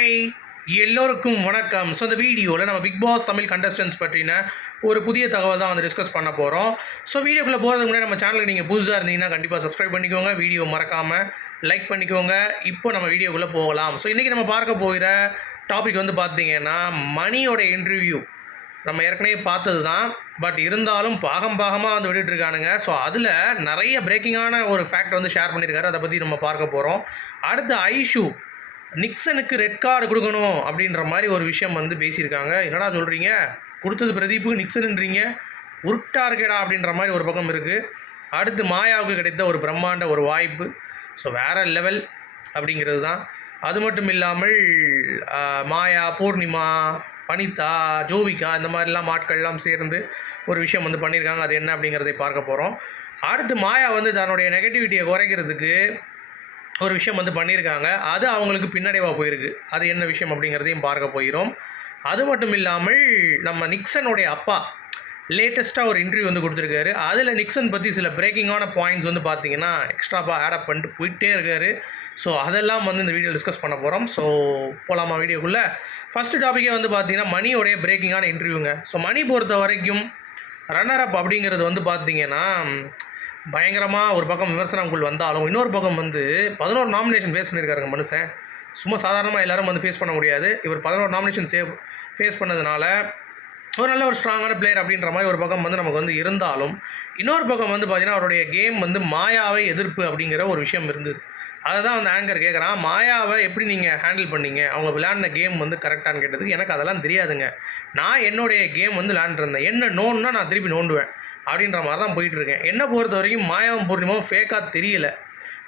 Hi எல்லோருக்கும் வணக்கம். So இந்த வீடியோவில் நம்ம பிக் பாஸ் தமிழ் கண்டஸ்டன்ஸ் பற்றின ஒரு புதிய தகவல் தான் வந்து டிஸ்கஸ் பண்ண போகிறோம் ஸோ வீடியோக்குள்ளே போகிறதுக்கு முன்னாடி நம்ம சேனலுக்கு நீங்கள் புதுசாக இருந்தீங்கன்னா கண்டிப்பாக சப்ஸ்கிரைப் பண்ணிக்கோங்க. வீடியோ மறக்காமல் லைக் பண்ணிக்கோங்க. இப்போ நம்ம வீடியோக்குள்ளே போகலாம். ஸோ இன்றைக்கி நம்ம பார்க்க போகிற டாபிக் வந்து பார்த்தீங்கன்னா மணியோட இன்டர்வியூ நம்ம ஏற்கனவே பார்த்தது தான். பட் இருந்தாலும் பாகம் பாகமாக வந்து விட்டுட்டு இருக்கானுங்க. ஸோ அதில் நிறைய பிரேக்கிங்கான ஒரு ஃபேக்ட் வந்து ஷேர் பண்ணியிருக்காரு அதை பற்றி நம்ம பார்க்க போகிறோம் அடுத்து ஐஷு. நிக்சனுக்கு ரெட் கார்டு கொடுக்கணும் அப்படின்ற மாதிரி ஒரு விஷயம் வந்து பேசியிருக்காங்க. என்னடா சொல்கிறீங்க கொடுத்தது பிரதீப்புக்கு நிக்சனுன்றீங்க? உருட்டா இருக்கேடா அப்படின்ற மாதிரி ஒரு பக்கம் இருக்குது அடுத்து மாயாவுக்கு கிடைத்த ஒரு பிரம்மாண்ட ஒரு வாய்ப்பு. ஸோ வேறு லெவல் அப்படிங்கிறது தான் அது மட்டும் இல்லாமல் மாயா பூர்ணிமா பனிதா ஜோவிகா இந்த மாதிரிலாம் ஆட்கள்லாம் சேர்ந்து ஒரு விஷயம் வந்து பண்ணியிருக்காங்க. அது என்ன அப்படிங்கிறதை பார்க்க போகிறோம் அடுத்து மாயா வந்து தன்னுடைய நெகட்டிவிட்டியை குறைக்கிறதுக்கு ஒரு விஷயம் வந்து பண்ணியிருக்காங்க. அது அவங்களுக்கு பின்னடைவாக போயிருக்கு. அது என்ன விஷயம் அப்படிங்கிறதையும் பார்க்க போகிறோம். அது மட்டும் இல்லாமல் நம்ம நிக்சனுடைய அப்பா லேட்டஸ்ட்டாக ஒரு இன்டர்வியூ வந்து கொடுத்துருக்காரு. அதில் நிக்சன் பற்றி சில பிரேக்கிங்கான பாயிண்ட்ஸ் வந்து பார்த்தீங்கன்னா எக்ஸ்ட்ராவாக அப் பண்ணிட்டு போயிட்டே இருக்காரு. ஸோ அதெல்லாம் வந்து இந்த வீடியோ டிஸ்கஸ் பண்ண போகிறோம் ஸோ போகலாமா வீடியோக்குள்ளே? ஃபஸ்ட்டு டாப்பிக்கே வந்து பார்த்தீங்கன்னா மணியோடைய பிரேக்கிங்கான இன்டர்வியூங்க ஸோ மணி பொறுத்த வரைக்கும் ரன்னர் அப் அப்படிங்கிறது வந்து பார்த்தீங்கன்னா பயங்கரமாக ஒரு பக்கம் விமர்சனங்கள் வந்தாலும் இன்னொரு பக்கம் வந்து பதினோரு நாமினேஷன் ஃபேஸ் பண்ணியிருக்காருங்க மனுஷன். சும்மா சாதாரணமாக எல்லோரும் வந்து ஃபேஸ் பண்ண முடியாது. இவர் பதினோரு நாமினேஷன் சேவ் ஃபேஸ் பண்ணதுனால ஒரு நல்ல ஒரு ஸ்ட்ராங்கான பிளேயர் அப்படின்ற மாதிரி ஒரு பக்கம் வந்து நமக்கு வந்து இருந்தாலும் இன்னொரு பக்கம் வந்து பார்த்திங்கன்னா அவருடைய கேம் வந்து மாயாவை எதிர்ப்பு அப்படிங்கிற ஒரு விஷயம் இருந்தது. அதை தான் வந்து ஆங்கர் கேட்குறான் மாயாவை எப்படி நீங்கள் ஹேண்டில் பண்ணீங்க? அவங்க விளையாடின கேம் வந்து கரெக்டானு கேட்டதுக்கு எனக்கு அதெல்லாம் தெரியாதுங்க. நான் என்னுடைய கேம் வந்து விளையாண்டுருந்தேன் என்ன நோன்னா நான் திருப்பி நோண்டுவேன். அப்படின்ற மாதிரி தான் போயிட்டு இருக்கேன் என்ன பொறுத்த வரைக்கும் மாயாவும் பூர்ணிமாவும் ஃபேக்காக தெரியல.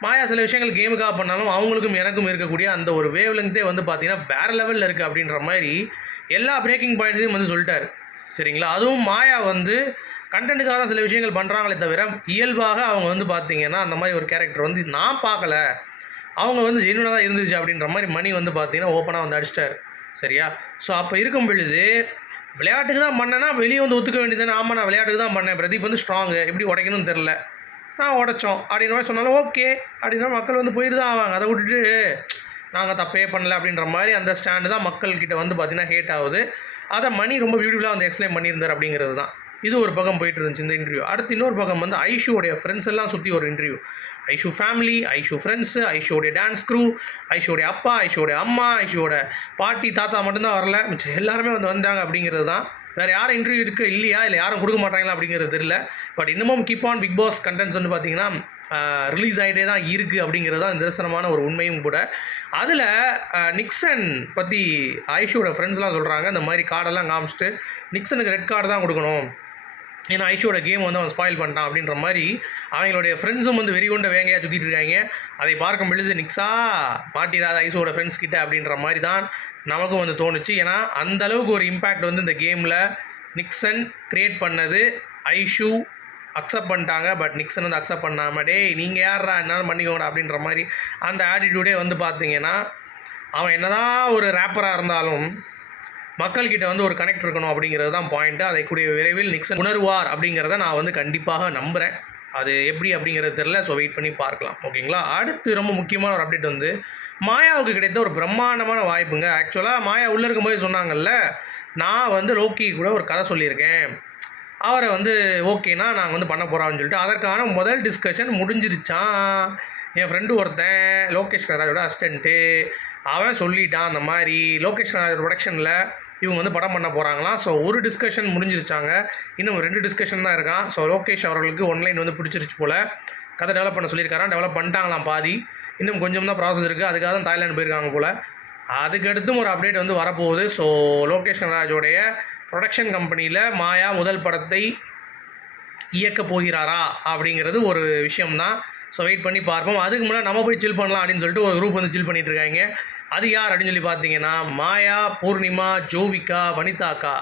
மாயா சில விஷயங்கள் கேமுக்காக பண்ணாலும் அவங்களுக்கும் எனக்கும் இருக்கக்கூடிய அந்த ஒரு வேவ் லெங்க்த்தே வந்து பார்த்தீங்கன்னா வேறு லெவலில் இருக்குது அப்படின்ற மாதிரி எல்லா பிரேக்கிங் பாயிண்ட்ஸையும் வந்து சொல்லிட்டாரு. சரிங்களா? அதுவும் மாயா வந்து கண்டென்ட்டுக்காக தான் சில விஷயங்கள் பண்ணுறாங்களே தவிர இயல்பாக அவங்க வந்து பார்த்தீங்கன்னா அந்த மாதிரி ஒரு கேரக்டர் வந்து நான் பார்க்கல அவங்க வந்து ஜென்வனாக தான் இருந்துச்சு அப்படின்ற மாதிரி மணி வந்து பார்த்தீங்கன்னா ஓப்பனாக வந்து அடிச்சிட்டாரு. சரியா? ஸோ அப்போ இருக்கும் பொழுது விளையாட்டுக்கு தான் பண்ணேன்னா வெளியே வந்து ஒத்துக்க வேண்டியதுதானே. ஆமாம் நான் விளையாட்டுக்கு தான் பண்ணேன். பிரதீப் வந்து ஸ்ட்ராங்கு எப்படி உடைக்கணும்னு தெரில நான் உடைச்சோம். அப்படின்ற மாதிரி சொன்னாலும் ஓகே அப்படின்னா மக்கள் வந்து போயிட்டு தான் ஆவாங்க. அதை விட்டுட்டு நாங்கள் தப்பே பண்ணல. அப்படின்ற மாதிரி அந்த ஸ்டாண்டு தான் மக்கள்கிட்ட வந்து பார்த்திங்கன்னா ஹேட் ஆகுது. அதை மணி ரொம்ப பியூட்டிஃபுல்லாக வந்து எக்ஸ்பிளைன் பண்ணியிருந்தார் அப்படிங்கிறது தான். இது ஒரு பக்கம் போயிட்டு இருந்துச்சு இந்த இன்டர்வியூ அடுத்து இன்னொரு பக்கம் வந்து ஐஷுவோடைய ஃப்ரெண்ட்ஸ் எல்லாம் சுற்றி ஒரு interview Aishu family Aishu friends ஐஷுவோடைய dance crew ஐஷுவோடைய அப்பா ஐஷுவோடைய அம்மா ஐஷுவோட பாட்டி தாத்தா மட்டும்தான் வரல. மிச்சம் எல்லாருமே வந்து வந்தாங்க அப்படிங்கிறது தான். வேறு யாரும் இன்டர்வியூ இருக்குது இல்லையா? இல்லை யாரும் கொடுக்க மாட்டாங்களா அப்படிங்கிறது தெரியல. பட் இன்னமும் keep on Bigg Boss contents வந்து பார்த்தீங்கன்னா ரிலீஸ் ஆகிட்டே தான் இருக்குது அப்படிங்கிறது தான் நிதர்சனமான ஒரு உண்மையும் கூட. அதில் நிக்சன் பற்றி ஐஷுவோட ஃப்ரெண்ட்ஸ்லாம் சொல்கிறாங்க இந்த மாதிரி கார்டெல்லாம் காமிச்சிட்டு நிக்சனுக்கு ரெட் கார்டு தான் கொடுக்கணும். ஏன்னா ஐஷோட கேம் வந்து அவன் ஸ்பாயில் பண்ணிட்டான் அப்படின்ற மாதிரி அவங்களுடைய ஃப்ரெண்ட்ஸும் வந்து வெறி கொண்ட வேங்கையாக சுற்றிட்டு இருக்காங்க. அதை பார்க்கும் பொழுது நிக்ஸா மாட்டிராத ஐஷோட ஃப்ரெண்ட்ஸ் கிட்ட அப்படின்ற மாதிரி தான் நமக்கும் வந்து தோணுச்சு. ஏன்னா அந்த அளவுக்கு ஒரு இம்பேக்ட் வந்து இந்த கேமில் நிக்சன் கிரியேட் பண்ணது ஐஷு அக்செப்ட் பண்ணிட்டாங்க. பட் நிக்சன் வந்து அக்செப்ட் பண்ணாம டே நீங்கள் யாரா என்னாலும் பண்ணிக்கோங்க அப்படின்ற மாதிரி அந்த ஆட்டிடியூடே வந்து பார்த்தீங்கன்னா அவன் என்னதான் ஒரு ரேப்பராக இருந்தாலும் மக்கள்கிட்ட வந்து ஒரு கனெக்ட் இருக்கணும் அப்படிங்கிறது தான் பாயிண்ட்டு அதை கூடிய விரைவில் நிக்சன் உணர்வார் அப்படிங்கிறத நான் வந்து கண்டிப்பாக நம்புகிறேன் அது எப்படி அப்படிங்கிறது தெரில ஸோ வெயிட் பண்ணி பார்க்கலாம். ஓகேங்களா அடுத்து ரொம்ப முக்கியமான ஒரு அப்டேட் வந்து மாயாவுக்கு கிடைத்த ஒரு பிரம்மாண்டமான வாய்ப்புங்க. ஆக்சுவலாக மாயா உள்ளே இருக்கும்போது சொன்னாங்கல்ல நான் வந்து லோக்கி கூட ஒரு கதை சொல்லியிருக்கேன். அவரை வந்து ஓகேனா நாங்கள் வந்து பண்ண போகிறோம்னு சொல்லிட்டு அதற்கான முதல் டிஸ்கஷன் முடிஞ்சிருச்சான் என் ஃப்ரெண்டு ஒருத்தன் லோகேஷ் கராஜோட அசிஸ்டண்ட்டு அவன் சொல்லிட்டான் அந்த மாதிரி லோகேஷ் ப்ரொடக்ஷனில் இவங்க வந்து படம் பண்ண போகிறாங்களாம் ஸோ ஒரு டிஸ்கஷன் முடிஞ்சிருச்சாங்க. இன்னும் ரெண்டு டிஸ்கஷன் தான் இருக்கான். ஸோ லோகேஷ் அவர்களுக்கு ஒன்லைன் வந்து பிடிச்சிருச்சு போல். கதை டெவலப் பண்ண சொல்லியிருக்காராம் டெவலப் பண்ணிட்டாங்களாம் பாதி. இன்னும் கொஞ்சம் தான் ப்ராசஸ் இருக்குது அதுக்காக தான் தாய்லாந்து போயிருக்காங்க போல். அதுக்கடுத்தும் ஒரு அப்டேட் வந்து வரப்போகுது. ஸோ லோகேஷ் கனராஜோடைய ப்ரொடக்ஷன் கம்பெனியில் மாயா முதல் படத்தை இயக்க போகிறாரா? அப்படிங்கிறது ஒரு விஷயம்தான். ஸோ வெயிட் பண்ணி பார்ப்போம். அதுக்கு முன்னாடி நம்ம போய் சில் பண்ணலாம் அப்படின்னு சொல்லிட்டு ஒரு குரூப் வந்து சில் பண்ணிட்டு இருக்காங்க. அது யார் அப்படின்னு சொல்லி பார்த்தீங்கன்னா மாயா பூர்ணிமா ஜோவிகா வனிதாக்கா.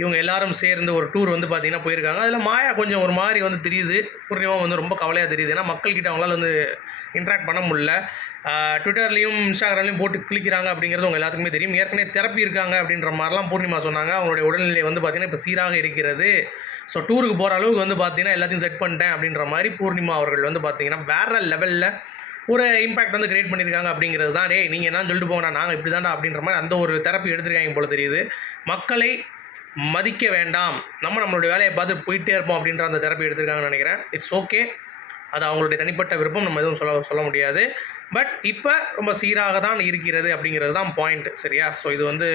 இவங்க எல்லாரும் சேர்ந்து ஒரு டூர் வந்து பார்த்தீங்கன்னா போயிருக்காங்க. அதில் மாயா கொஞ்சம் ஒரு மாதிரி வந்து தெரியுது. பூர்ணிமா வந்து ரொம்ப கவலையாக தெரியுது. ஏன்னா மக்கள்கிட்ட அவங்களால வந்து இன்ட்ராக்ட் பண்ண முடியல. ட்விட்டர்லேயும் இன்ஸ்டாகிராம்லேயும் போட்டு கிளிக்கிறாங்க அப்படிங்கிறது உங்கள் எல்லாத்துக்குமே தெரியும். ஏற்கனவே தெரப்பி இருக்காங்க அப்படின்ற மாதிரிலாம் பூர்ணிமா சொன்னாங்க. அவங்களுடைய உடல்நிலை வந்து பார்த்திங்கன்னா இப்போ சீராக இருக்கிறது. ஸோ டூருக்கு போகிற அளவுக்கு வந்து பார்த்திங்கன்னா எல்லாத்தையும் செட் பண்ணிட்டேன் அப்படின்ற மாதிரி பூர்ணிமா அவர்கள் வந்து பார்த்திங்கன்னா வேறு லெவலில் ஒரு இம்பாக்ட் வந்து கிரியேட் பண்ணியிருக்காங்க அப்படிங்கிறது தான். டே நீங்கள் என்ன சொல்லிட்டு போங்கடா. நாங்கள் இப்படி தான்டா அப்படின்ற மாதிரி அந்த ஒரு தெரப்பி எடுத்திருக்காங்க போல தெரியுது. மக்களை மதிக்க வேண்டாம். நம்ம நம்மளுடைய வேலையை பார்த்து போயிட்டே இருப்போம் அப்படின்ற அந்த தெரப்பி எடுத்திருக்காங்கன்னு நினைக்கிறேன். இட்ஸ் ஓகே அது அவங்களுடைய தனிப்பட்ட விருப்பம். நம்ம எதுவும் சொல்ல சொல்ல முடியாது. பட் இப்போ ரொம்ப சீராக தான் இருக்கிறது அப்படிங்கிறது தான் பாயிண்ட் சரியா? ஸோ இது வந்து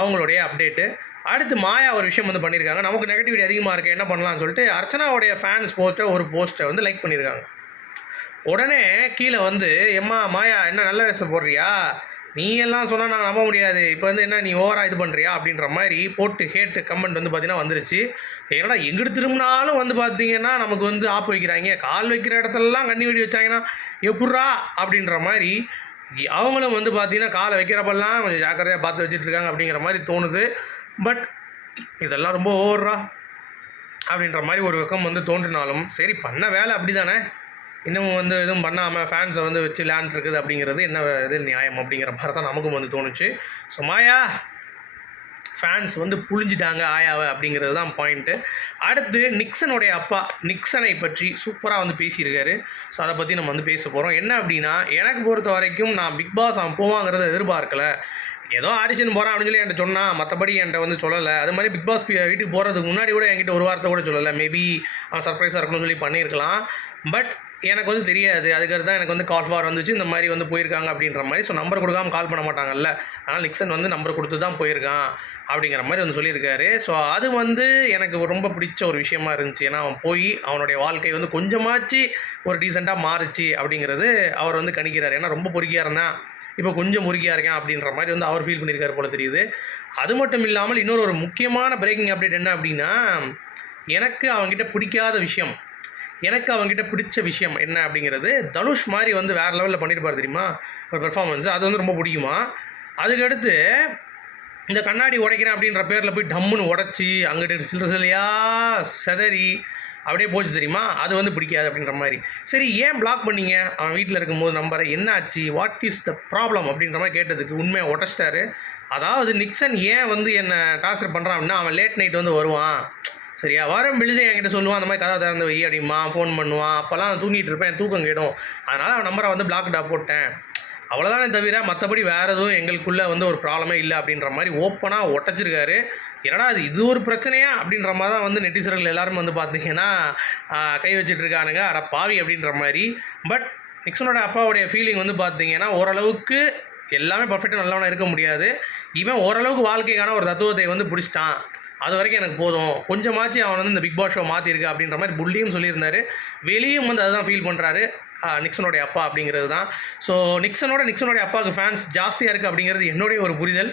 அவங்களுடைய அப்டேட்டு அடுத்து மாயா ஒரு விஷயம் வந்து பண்ணியிருக்காங்க. நமக்கு நெகட்டிவிட்டி அதிகமாக இருக்குது என்ன பண்ணலாம்னு சொல்லிட்டு அர்ச்சனாவுடைய ஃபேன்ஸ் போட்ட ஒரு போஸ்ட்டை வந்து லைக் பண்ணியிருக்காங்க. உடனே கீழே வந்து எம்மா மாயா என்ன நல்ல வேஷம் போடுறியா? நீ எல்லாம் சொன்னால் நாங்கள் நம்ப முடியாது. இப்போ வந்து என்ன நீ ஓவராக இது பண்ணுறியா அப்படின்ற மாதிரி போட்டு ஹேட்டு கமெண்ட் வந்து பார்த்தீங்கன்னா வந்துருச்சு. ஏன்னா எங்கிட்டு திரும்பினாலும் வந்து பார்த்தீங்கன்னா நமக்கு வந்து ஆப் வைக்கிறாங்க. கால் வைக்கிற இடத்துலலாம் கண்ணி வெடி வச்சாங்கன்னா எப்பட்றா? அப்படின்ற மாதிரி அவங்களும் வந்து பார்த்தீங்கன்னா காலை வைக்கிறப்பெல்லாம் கொஞ்சம் ஜாக்கிரதையாக பார்த்து வச்சுட்டு இருக்காங்க அப்படிங்கிற மாதிரி தோணுது. பட் இதெல்லாம் ரொம்ப ஓவரா அப்படின்ற மாதிரி ஒரு வெக்கம் வந்து தோன்றினாலும் சரி பண்ண வேலை அப்படி தானே இன்னமும் வந்து எதுவும் பண்ணாமல் ஃபேன்ஸை வந்து வச்சு லேண்ட் இருக்குது அப்படிங்கிறது என்ன இது நியாயம் அப்படிங்கிற மாதிரி தான் நமக்கும் வந்து தோணுச்சு. ஸோ மாயா ஃபேன்ஸ் வந்து புழிஞ்சிட்டாங்க ஆயாவை அப்படிங்கிறது தான் பாயிண்ட்டு அடுத்து நிக்சனுடைய அப்பா நிக்சனை பற்றி சூப்பராக வந்து பேசியிருக்காரு. ஸோ அதை பற்றி நம்ம வந்து பேச போகிறோம் என்ன அப்படின்னா எனக்கு பொறுத்த வரைக்கும் நான் பிக் பாஸ் அவன் போவாங்கிறத எதிர்பார்க்கல. ஏதோ ஆடிஷன் போகிறான் அப்படின்னு சொல்லி என்கிட்ட சொன்னான். மற்றபடி என்கிட்ட வந்து சொல்லலை. அது மாதிரி பிக் பாஸ் வீட்டுக்கு போகிறதுக்கு முன்னாடி கூட என்கிட்ட ஒரு வார்த்தை கூட சொல்லலை. மேபி அவன் சர்ப்ரைஸாக இருக்கணும்னு சொல்லி பண்ணியிருக்கலாம். பட் எனக்கு வந்து தெரியாது. அதுக்கு தான் எனக்கு வந்து கால் ஃபார் வந்துச்சு. இந்த மாதிரி வந்து போயிருக்காங்க அப்படின்ற மாதிரி. ஸோ நம்பர் கொடுக்காம கால் பண்ண மாட்டாங்கல்ல. அதனால் நிக்சன் வந்து நம்பர் கொடுத்து தான் போயிருக்கான் அப்படிங்கிற மாதிரி வந்து சொல்லியிருக்காரு. ஸோ அது வந்து எனக்கு ரொம்ப பிடிச்ச ஒரு விஷயமா இருந்துச்சு. ஏன்னா அவன் போய் அவனுடைய வாழ்க்கை வந்து கொஞ்சமாச்சு ஒரு டீசெண்டாக மாறுச்சு அப்படிங்கிறது அவர் வந்து கணிக்கிறார். ஏன்னா ரொம்ப பொறுக்கியாக இருந்தான் இப்போ கொஞ்சம் முறுக்கியாக இருக்கேன் அப்படின்ற மாதிரி வந்து அவர் ஃபீல் பண்ணியிருக்காரு போல தெரியுது. அது மட்டும் இல்லாமல் இன்னொரு ஒரு முக்கியமான பிரேக்கிங் அப்டேட் என்ன அப்படின்னா எனக்கு அவங்ககிட்ட பிடிக்காத விஷயம் எனக்கு அவங்ககிட்ட பிடிச்ச விஷயம் என்ன அப்படிங்கிறது தனுஷ் மாதிரி வந்து வேறு லெவலில் பண்ணியிருப்பார் தெரியுமா? ஒரு பெர்ஃபார்மன்ஸ் அது வந்து ரொம்ப பிடிக்குமா? அதுக்கடுத்து இந்த கண்ணாடி உடைக்கிறேன் அப்படின்ற பேரில் போய் டம்முன்னு உடச்சி அங்கிட்டு சில்லற சில்லையாக செதறி அப்படியே போச்சு தெரியுமா? அது வந்து பிடிக்காது அப்படின்ற மாதிரி. சரி ஏன் பிளாக் பண்ணீங்க? அவன் வீட்டில் இருக்கும்போது நம்பரை என்ன ஆச்சு வாட் இஸ் த ப்ராப்ளம் அப்படின்ற மாதிரி கேட்டதுக்கு உண்மையை உடச்சிட்டாரு. அதாவது நிக்சன் ஏன் வந்து என்னை டார்ச்சர் பண்ணுறான் அப்படின்னா அவன் லேட் நைட் வந்து வருவான். சரியா? வாரம் விழுது என்கிட்ட சொல்லுவான் அந்த மாதிரி கதை திறந்து வை அப்படிமா ஃபோன் பண்ணுவான் அப்போல்லாம் தூங்கிட்டு இருப்பேன் தூக்கம் கேடும். அதனால் அவன் நம்பரை வந்து பிளாக்டாக போட்டேன். அவ்வளோதானே தவிர மற்றபடி வேறு எதுவும் எங்களுக்குள்ளே வந்து ஒரு ப்ராப்ளமே இல்லை அப்படின்ற மாதிரி ஓப்பனாக ஒட்டச்சிருக்காரு. என்னடா அது இது ஒரு பிரச்சனையா? அப்படின்ற மாதிரி தான் வந்து நெட்டிசர்கள் எல்லாரும் வந்து பார்த்தீங்கன்னா கை வச்சுட்டு இருக்கானுங்க. அட பாவி அப்படின்ற மாதிரி. பட் நிக்சனோட அப்பாவுடைய ஃபீலிங் வந்து பார்த்தீங்கன்னா ஓரளவுக்கு எல்லாமே பர்ஃபெக்டாக நல்லவனாக இருக்க முடியாது. இவன் ஓரளவுக்கு வாழ்க்கைக்கான ஒரு தத்துவத்தை வந்து பிடிச்சிட்டான். அது வரைக்கும் எனக்கு போதும். கொஞ்சமாச்சும் அவன் வந்து இந்த பிக் பாஸ் ஷோ மாற்றிருக்கு அப்படின்ற மாதிரி புள்ளியும் சொல்லியிருந்தாரு. வெளியும் வந்து அதுதான் ஃபீல் பண்ணுறாரு நிக்சனுடைய அப்பா அப்படிங்கிறது தான் ஸோ நிக்சனோட நிக்சனுடைய அப்பாவுக்கு ஃபேன்ஸ் ஜாஸ்தியாக இருக்குது அப்படிங்கிறது என்னுடைய ஒரு புரிதல்.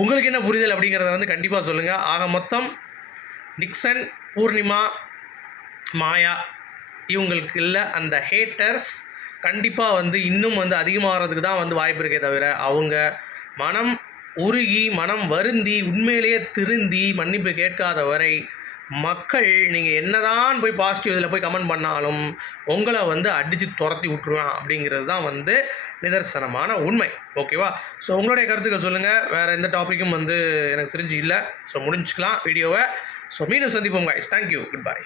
உங்களுக்கு என்ன புரிதல் அப்படிங்கிறத வந்து கண்டிப்பாக சொல்லுங்கள் ஆக மொத்தம் நிக்சன் பூர்ணிமா மாயா இவங்களுக்கு இல்லை அந்த ஹேட்டர்ஸ் கண்டிப்பாக வந்து இன்னும் வந்து அதிகமாகிறதுக்கு தான் வந்து வாய்ப்பு இருக்கே தவிர அவங்க மனம் உருகி மனம் வருந்தி உண்மையிலேயே திருந்தி மன்னிப்பு கேட்காத வரை மக்கள் நீங்கள் என்னதான் போய் பாசிட்டிவ் இதில் போய் கமெண்ட் பண்ணாலும் உங்களை வந்து அடித்து துரத்தி விட்ருவேன் அப்படிங்கிறது தான் வந்து நிதர்சனமான உண்மை. ஓகேவா ஸோ உங்களுடைய கருத்துக்கள் சொல்லுங்கள் வேறு எந்த டாப்பிக்கும் வந்து எனக்கு தெரிஞ்சு இல்லை. ஸோ முடிஞ்சுக்கலாம் வீடியோவை ஸோ மீண்டும் சந்திப்போம் காய்ஸ் தேங்க்யூ குட் பை